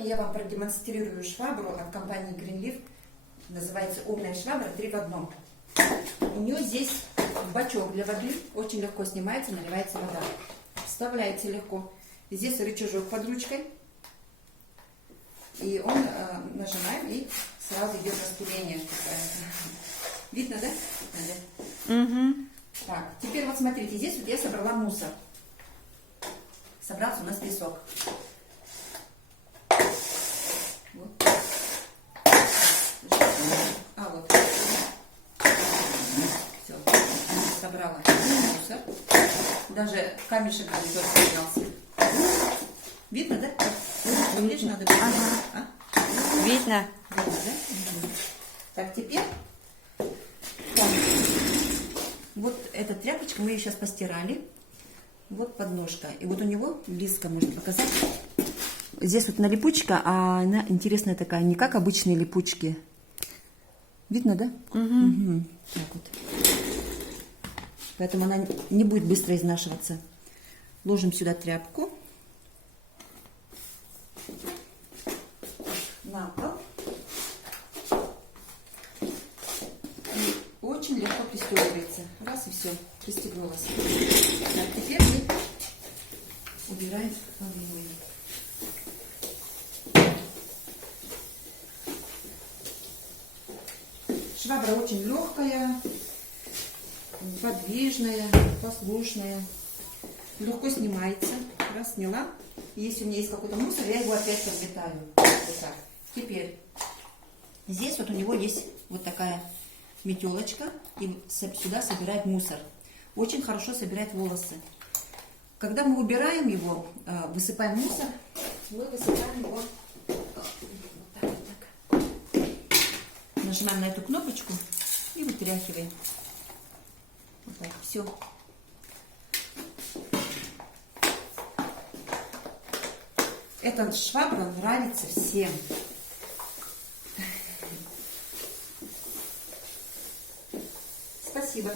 Сегодня я вам продемонстрирую швабру от компании Greenleaf. Называется «Умная швабра 3 в одном». У нее здесь бачок для воды. Очень легко снимается, наливается вода. Вставляется легко. Здесь рычажок под ручкой. И он нажимаем, и сразу идет распыление. Видно, да? Угу. Так, теперь вот смотрите, здесь вот я собрала мусор. Собрался у нас песок. Вот. Вот. Все. Собрала мусор. Даже камешек тоже поднялся. Видно, да? Видишь, надо было. Ага. Видно. Видно, да? Так, теперь вот эта тряпочка, мы ее сейчас постирали. Вот подножка. И вот у него, близко можно показать. Здесь вот липучка, а она интересная такая, не как обычные липучки. Видно, да? Угу. Так вот. Поэтому она не будет быстро изнашиваться. Ложим сюда тряпку. На пол. И очень легко пристегивается. Раз и все, пристегнулась. Так, теперь мы убираем половину. Швабра очень легкая, подвижная, послушная. Легко снимается. Раз сняла. И если у меня есть какой-то мусор, я его опять подметаю. Вот так. Теперь здесь вот у него есть вот такая метелочка. И сюда собирает мусор. Очень хорошо собирает волосы. Когда мы убираем его, высыпаем мусор, мы высыпаем его вот так. Нажимаем на эту кнопочку и вытряхиваем. Вот так, все. Эта швабра нравится всем. Спасибо.